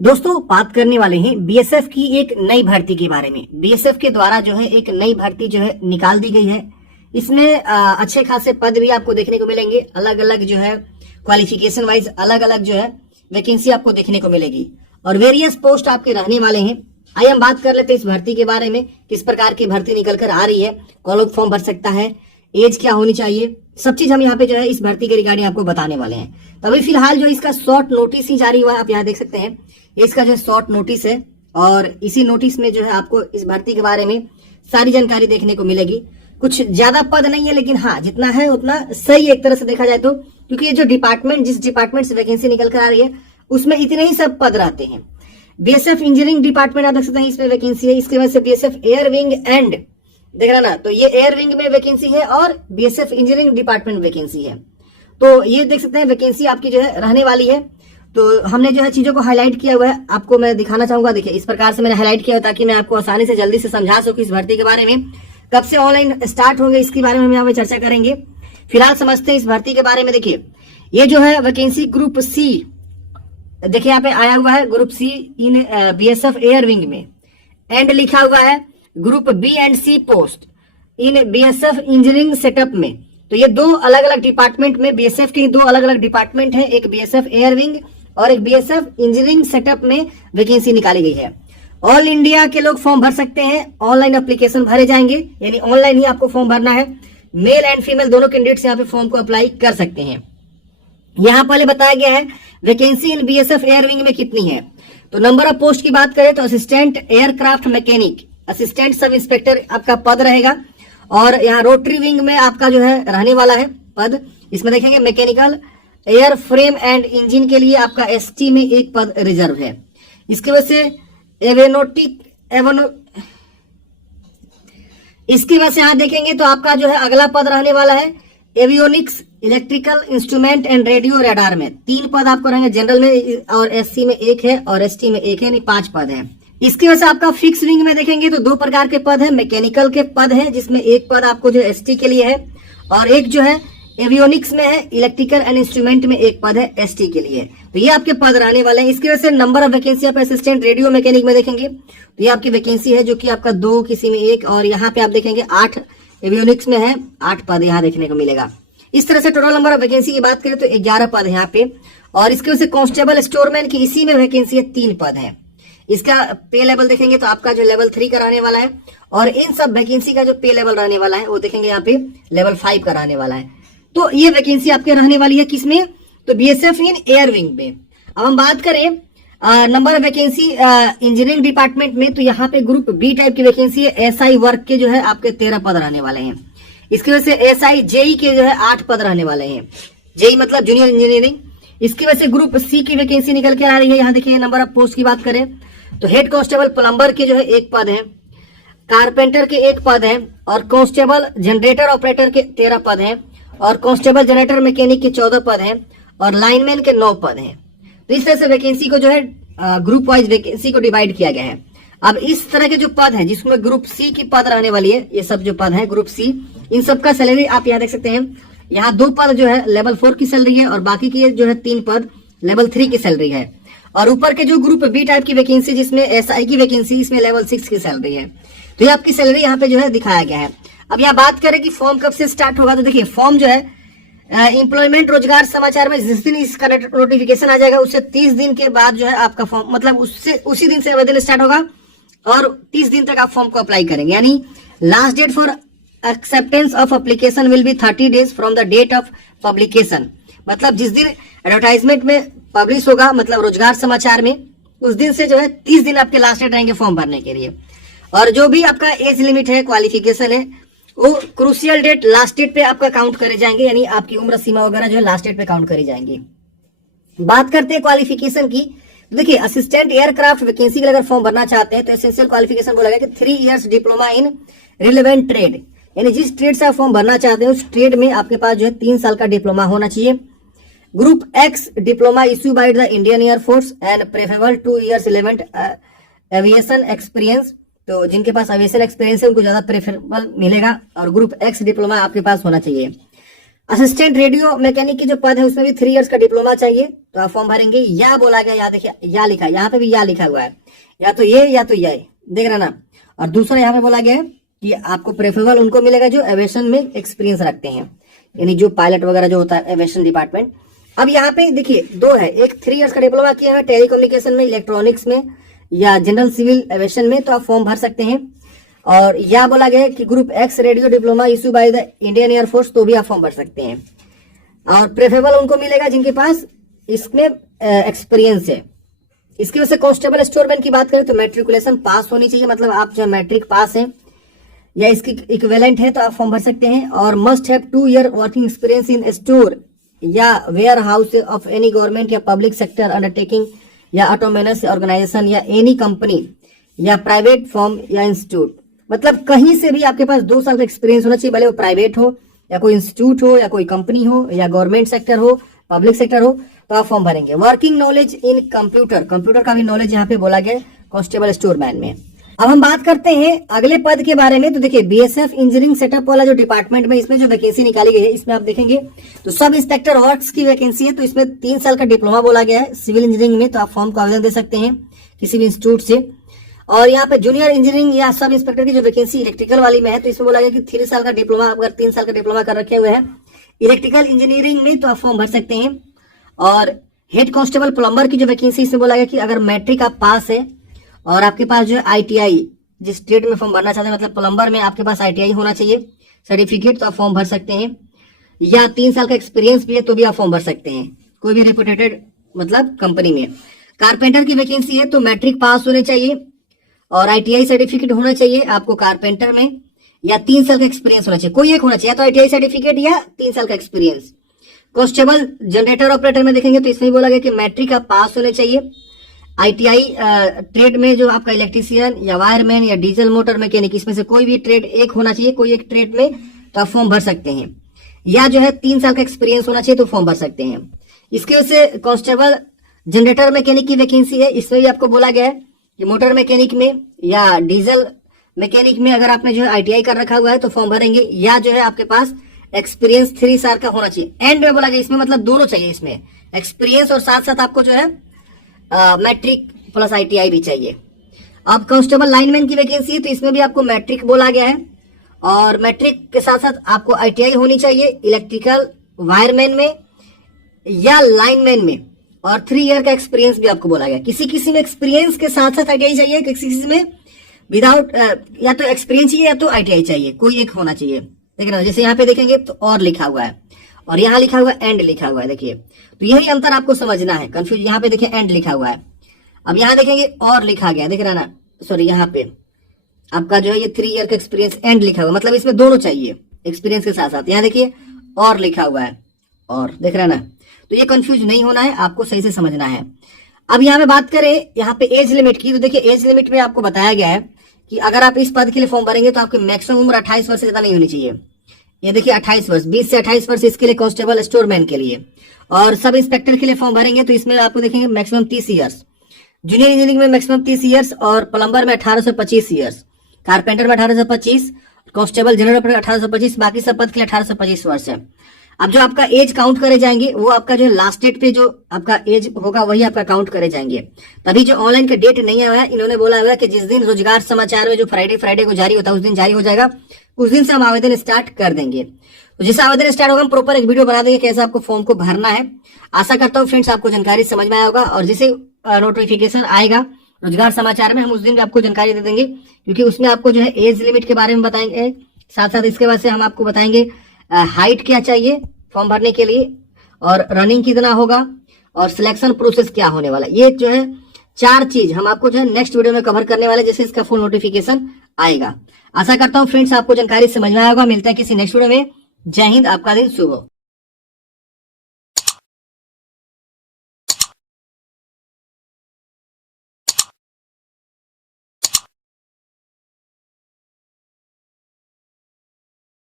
दोस्तों बात करने वाले हैं बीएसएफ की एक नई भर्ती के बारे में। बीएसएफ के द्वारा जो है एक नई भर्ती जो है निकाल दी गई है। इसमें अच्छे खासे पद भी आपको देखने को मिलेंगे, अलग अलग जो है क्वालिफिकेशन वाइज अलग अलग जो है वैकेंसी आपको देखने को मिलेगी और वेरियस पोस्ट आपके रहने वाले हैं। आइए हम बात कर लेते हैं इस भर्ती के बारे में, किस प्रकार की भर्ती निकल कर आ रही है, कौन लोग फॉर्म भर सकता है, एज क्या होनी चाहिए, सब चीज हम यहाँ पे जो है इस भर्ती के रिगार्डिंग आपको बताने वाले हैं। तो अभी फिलहाल जो इसका शॉर्ट नोटिस ही जारी हुआ है, आप यहाँ देख सकते हैं इसका जो शॉर्ट नोटिस है और इसी नोटिस में जो है आपको इस भर्ती के बारे में सारी जानकारी देखने को मिलेगी। कुछ ज्यादा पद नहीं है, लेकिन हाँ जितना है उतना सही एक तरह से देखा जाए तो, क्योंकि ये जो डिपार्टमेंट जिस डिपार्टमेंट से वैकेंसी निकल कर आ रही है उसमें इतने ही सब पद रहते हैं। बीएसएफ इंजीनियरिंग डिपार्टमेंट आप देख सकते हैं इसमें वैकेंसी है। इसके वजह से बीएसएफ एयर विंग एंड देख रहा ना, तो ये एयर विंग में वैकेंसी है और बीएसएफ इंजीनियरिंग डिपार्टमेंट वैकेंसी है। तो ये देख सकते हैं वैकेंसी आपकी जो है रहने वाली है। तो हमने जो है चीजों को हाईलाइट किया हुआ है, आपको मैं दिखाना चाहूंगा। देखिए इस प्रकार से मैंने हाईलाइट किया हुआ ताकि मैं आपको आसानी से जल्दी से समझा सकूं इस भर्ती के बारे में। कब से ऑनलाइन स्टार्ट होंगे इसके बारे में हम यहाँ पे चर्चा करेंगे। फिलहाल समझते हैं इस भर्ती के बारे में। देखिए ये जो है वैकेंसी ग्रुप सी, देखिए यहाँ पे आया हुआ है group C in BSF air wing में, एंड लिखा हुआ है group B and C post in BSF engineering setup में। तो ये दो अलग अलग डिपार्टमेंट में, बीएसएफ के दो अलग अलग डिपार्टमेंट है, एक बीएसएफ एयर विंग और एक बीएसएफ इंजीनियरिंग सेटअप में वैकेंसी निकाली गई है। ऑल इंडिया के लोग फॉर्म भर सकते हैं, ऑनलाइन एप्लीकेशन भरे जाएंगे, यानी ऑनलाइन ही आपको फॉर्म भरना है। मेल एंड फीमेल दोनों कैंडिडेट्स यहाँ पे फॉर्म को अप्लाई कर सकते हैं। यहाँ पहले बताया गया है वैकेंसी इन बीएसएफ एयर विंग में कितनी है। तो नंबर ऑफ पोस्ट की बात करें तो assistant aircraft mechanic, assistant sub inspector आपका पद रहेगा। और यहाँ रोटरी विंग में आपका जो है रहने वाला है पद, इसमें देखेंगे mechanical air frame and engine के लिए आपका एसटी में एक पद रिजर्व है। इसके वजह से इसकी वजह से यहाँ देखेंगे तो आपका जो है अगला पद रहने वाला है avionics, electrical instrument and radio radar में 3 पद आपको रहेंगे। जनरल में और एससी में 1 है और एसटी में 1 है, यानी 5 पद है। इसकी वजह से आपका फिक्स विंग में देखेंगे तो 2 प्रकार के पद है। मैकेनिकल के पद है जिसमें 1 पद आपको जो एसटी के लिए है और एक जो है एवियोनिक्स में है, इलेक्ट्रिकल एंड इंस्ट्रूमेंट में 1 पद है एसटी के लिए। तो ये आपके पद रहने वाले हैं। इसकी वजह से नंबर ऑफ वैकेंसी आप असिस्टेंट रेडियो मैकेनिक में देखेंगे तो ये आपकी वैकेंसी है जो कि आपका 2, किसी में 1 और यहाँ पे आप देखेंगे 8 एवियोनिक्स में है, 8 पद यहाँ देखने को मिलेगा। इस तरह से टोटल नंबर ऑफ वैकेंसी की बात करें तो 11 पद है यहाँ पे। और इसकी वजह से कांस्टेबल स्टोरमैन की इसी में वैकेंसी है, 3 पद है। इसका पे लेवल देखेंगे तो आपका जो लेवल 3 का रहने वाला है और इन सब वैकेंसी का जो पे लेवल रहने वाला है वो देखेंगे यहाँ पे लेवल 5 का रहने वाला है। तो ये वैकेंसी आपके रहने वाली है किसमें, तो बीएसएफ इन एयर विंग में। अब हम बात करें number of vacancy engineering department में, तो यहाँ पे ग्रुप बी टाइप की वैकेंसी है। एसआई वर्क के जो है आपके 13 पद रहने वाले हैं। इसकी वजह से एसआई जेई के जो है 8 पद रहने वाले हैं। जेई मतलब जूनियर इंजीनियरिंग। इसकी वजह से ग्रुप सी की वैकेंसी निकल के आ रही है। यहाँ देखिए नंबर ऑफ पोस्ट की बात करें तो हेड कांस्टेबल प्लम्बर के जो है 1 पद है, कारपेंटर के 1 पद है और कांस्टेबल जनरेटर ऑपरेटर के 13 पद है और कांस्टेबल जनरेटर मैकेनिक के 14 पद हैं और लाइनमैन के 9 पद हैं। तो इस तरह से वैकेंसी को जो है ग्रुप वाइज वैकेंसी को डिवाइड किया गया है। अब इस तरह के जो पद हैं जिसमें ग्रुप सी की पद रहने वाली है, ये सब जो पद है ग्रुप सी, इन सब का सैलरी आप यहाँ देख सकते हैं। यहाँ 2 पद जो है लेवल 4 की सैलरी है और बाकी की जो है 3 पद लेवल 3 की सैलरी है। और ऊपर के जो ग्रुप बी टाइप की वैकेंसी जिसमें एसआई की वैकेंसी, इसमें लेवल 6 की सैलरी है। तो ये आपकी सैलरी यहाँ पे जो है दिखाया गया है। अब यहाँ बात करें कि फॉर्म कब से स्टार्ट होगा, तो देखिए फॉर्म जो है एम्प्लॉयमेंट रोजगार समाचार में जिस दिन इसका नोटिफिकेशन आ जाएगा उससे 30 दिन के बाद जो है आपका फॉर्म, मतलब उससे उसी दिन से आवेदन स्टार्ट होगा और 30 दिन तक आप फॉर्म को अप्लाई करेंगे। यानी last date for acceptance of application will be 30 days from the date of publication. मतलब जिस दिन एडवर्टाइजमेंट में पब्लिश होगा, मतलब रोजगार समाचार में, उस दिन से जो है 30 दिन आपके लास्ट डेट रहेंगे फॉर्म भरने के लिए। और जो भी आपका एज लिमिट है, क्वालिफिकेशन है, वो क्रूशियल डेट लास्ट डेट पे आपका काउंट करे जाएंगे, यानी आपकी उम्र सीमा वगैरह जो है लास्ट डेट पे काउंट करी जाएंगी। बात करते हैं क्वालिफिकेशन की, तो देखिए असिस्टेंट एयरक्राफ्ट वैकेंसी के लिए अगर फॉर्म भरना चाहते हैं तो एसेंशियल क्वालिफिकेशन बोला गया कि 3 years diploma in relevant trade, यानी जिस ट्रेड से आप फॉर्म भरना चाहते हैं उस ट्रेड में आपके पास जो है 3 साल का डिप्लोमा होना चाहिए। Group x diploma issue by the Indian air force and preferable 2 years relevant aviation experience, तो जिनके पास एविएशन एक्सपीरियंस है उनको ज्यादा प्रेफरेबल मिलेगा। और ग्रुप एक्स डिप्लोमा आपके पास होना चाहिए। असिस्टेंट रेडियो मैकेनिक की जो पद है उसमें भी 3 इयर्स का डिप्लोमा चाहिए, तो आप फॉर्म भरेंगे। या बोला गया, यहाँ देखिए या लिखा है, यहाँ पे भी या लिखा हुआ है, या तो ये या तो ये, देख रहे ना। और दूसरा यहाँ पे बोला गया है कि आपको प्रेफरेबल उनको मिलेगा जो एविएशन में एक्सपीरियंस रखते हैं, यानी जो पायलट वगैरह जो होता है एविएशन डिपार्टमेंट। अब यहाँ पे देखिए दो है, एक 3 इयर्स का डिप्लोमा किया है टेलीकम्युनिकेशन में, इलेक्ट्रॉनिक्स में या जनरल सिविल एविएशन में, तो आप फॉर्म भर सकते हैं। और या बोला गया है कि group x radio diploma issue by the Indian air force, तो भी आप फॉर्म भर सकते हैं। और प्रेफरेबल उनको मिलेगा जिनके पास इसमें एक्सपीरियंस है। इसकी वजह से कांस्टेबल स्टोरमैन की बात करें तो मैट्रिकुलेशन पास होनी चाहिए, मतलब आप जो मैट्रिक पास हैं या इसकी इक्विवेलेंट है तो आप फॉर्म भर सकते हैं। और must have 2 year working experience in store या warehouse of any government या पब्लिक सेक्टर अंडरटेकिंग या ऑटोनोमस ऑर्गेनाइजेशन या एनी कंपनी या प्राइवेट फर्म या इंस्टीट्यूट, मतलब कहीं से भी आपके पास 2 साल का एक्सपीरियंस होना चाहिए, भले वो प्राइवेट हो या कोई इंस्टीट्यूट हो या कोई कंपनी हो या गवर्नमेंट सेक्टर हो, पब्लिक सेक्टर हो, तो आप फॉर्म भरेंगे। Working knowledge in computer, computer का भी नॉलेज यहाँ पे बोला गया कांस्टेबल स्टोरमैन में। अब हम बात करते हैं अगले पद के बारे में। तो देखिए बीएसएफ इंजीनियरिंग सेटअप वाला जो डिपार्टमेंट में इसमें जो वैकेंसी निकाली गई है, इसमें आप देखेंगे तो सब इंस्पेक्टर वर्क्स की वैकेंसी है। तो इसमें 3 साल का डिप्लोमा बोला गया है सिविल इंजीनियरिंग में, तो आप फॉर्म को आवेदन दे सकते हैं किसी भी इंस्टीट्यूट से। और यहाँ पे जूनियर इंजीनियरिंग या सब इंस्पेक्टर की जो वैकेंसी इलेक्ट्रिकल वाली में है, तो इसमें बोला गया कि 3 साल का डिप्लोमा, अगर 3 साल का डिप्लोमा कर रखे हुए हैं इलेक्ट्रिकल इंजीनियरिंग में, तो आप फॉर्म भर सकते हैं। और हेड कांस्टेबल प्लम्बर की जो वैकेंसी, इसमें बोला गया कि अगर मैट्रिक आप पास है और आपके पास जो आईटीआई, जिस ट्रेड में फॉर्म भरना चाहते हैं, मतलब प्लम्बर में आपके पास आईटीआई होना चाहिए सर्टिफिकेट, तो आप फॉर्म भर सकते हैं। या 3 साल का एक्सपीरियंस भी है तो भी आप फॉर्म भर सकते हैं कोई भी रेपुटेटेड मतलब कंपनी में। कारपेंटर की वैकेंसी है तो मैट्रिक पास होने चाहिए और आईटीआई सर्टिफिकेट होना चाहिए आपको कारपेंटर में, या 3 साल का एक्सपीरियंस होना चाहिए, कोई एक होना चाहिए, या तो आईटीआई सर्टिफिकेट या 3 साल का एक्सपीरियंस। कांस्टेबल जनरेटर ऑपरेटर में देखेंगे तो इसमें बोला गया कि मैट्रिक आप पास होने चाहिए। आईटीआई ट्रेड में जो आपका इलेक्ट्रीशियन या वायरमैन या डीजल मोटर मैकेनिक, इसमें से कोई भी ट्रेड एक होना चाहिए, कोई एक ट्रेड में, तो आप फॉर्म भर सकते हैं। या जो है 3 साल का एक्सपीरियंस होना चाहिए तो फॉर्म भर सकते हैं। इसके वजह से कांस्टेबल जनरेटर मैकेनिक की वैकेंसी है, इसमें भी आपको बोला गया है कि मोटर मैकेनिक में या डीजल मैकेनिक में अगर आपने जो है आईटीआई कर रखा हुआ है तो फॉर्म भरेंगे। या जो है आपके पास एक्सपीरियंस 3 साल का होना चाहिए। एंड में बोला गया इसमें मतलब दोनों चाहिए, इसमें एक्सपीरियंस और साथ साथ आपको जो है मैट्रिक प्लस आईटीआई भी चाहिए। अब कांस्टेबल लाइनमैन की वैकेंसी है तो इसमें भी आपको मैट्रिक बोला गया है और मैट्रिक के साथ साथ आपको आईटीआई होनी चाहिए इलेक्ट्रिकल वायरमैन में या लाइनमैन में, और 3 ईयर का एक्सपीरियंस भी आपको बोला गया। किसी किसी में एक्सपीरियंस के साथ साथ आईटीआई चाहिए, किसी किसी में विदाउट या तो एक्सपीरियंस चाहिए या तो आईटीआई चाहिए, कोई एक होना चाहिए। देख रहे हो, जैसे यहाँ पे देखेंगे तो और लिखा हुआ है और यहाँ लिखा हुआ है एंड लिखा हुआ है, देखिए तो यही अंतर आपको समझना है। कंफ्यूज, यहाँ पे देखिए एंड लिखा हुआ है, अब यहाँ देखेंगे और लिखा गया, देख रहे ना, सॉरी यहाँ पे आपका जो है ये 3 ईयर का एक्सपीरियंस एंड लिखा हुआ, मतलब इसमें दोनों चाहिए एक्सपीरियंस के साथ साथ। यहाँ देखिए और लिखा हुआ है और, देख रहे ना, तो ये कंफ्यूज नहीं होना है, आपको सही से समझना है। अब यहाँ पे बात करें यहाँ पे एज लिमिट की, तो देखिए एज लिमिट में आपको बताया गया है कि अगर आप इस पद के लिए फॉर्म भरेंगे तो आपकी मैक्सिमम उम्र 28 वर्ष से ज्यादा नहीं होनी चाहिए। ये देखिए 28 वर्ष, 20 से 28 वर्ष इसके लिए कांस्टेबल स्टोरमैन के लिए। और सब इंस्पेक्टर के लिए फॉर्म भरेंगे तो इसमें आपको देखेंगे मैक्सिमम 30 ईयर्स, जूनियर इंजीनियरिंग में मैक्सिमम 30 ईयर्स और प्लम्बर में 18 से 25 ईयर्स, कारपेंटर में 18 से 25, कांस्टेबल जनरल ऑपरेटर 18 से 25, बाकी सब पद के लिए 18 से 25 वर्ष है। अब जो आपका एज काउंट करे जाएंगे वो आपका जो लास्ट डेट पे जो आपका एज होगा वही आपका काउंट करे जाएंगे। तभी जो ऑनलाइन का डेट नहीं आया है, इन्होंने बोला हुआ है कि जिस दिन रोजगार समाचार में जो फ्राइडे को जारी होता है उस दिन जारी हो जाएगा, उस दिन से हम आवेदन स्टार्ट कर देंगे। तो जैसे आवेदन स्टार्ट होगा हम प्रॉपर एक वीडियो बना देंगे कैसे आपको फॉर्म को भरना है। आशा करता हूँ फ्रेंड्स आपको जानकारी समझ में आया होगा, और जैसे नोटिफिकेशन आएगा रोजगार समाचार में हम उस दिन भी आपको जानकारी दे देंगे, क्योंकि उसमें आपको जो है एज लिमिट के बारे में बताएंगे, साथ साथ इसके बाद से हम आपको बताएंगे हाइट क्या चाहिए फॉर्म भरने के लिए, और रनिंग कितना होगा, और सिलेक्शन प्रोसेस क्या होने वाला। ये जो है 4 चीज हम आपको जो है नेक्स्ट वीडियो में कवर करने वाले, जैसे इसका फुल नोटिफिकेशन आएगा। आशा करता हूँ फ्रेंड्स आपको जानकारी समझ में आया होगा। मिलता है किसी नेक्स्ट वीडियो में। जय हिंद, आपका दिन शुभ हो।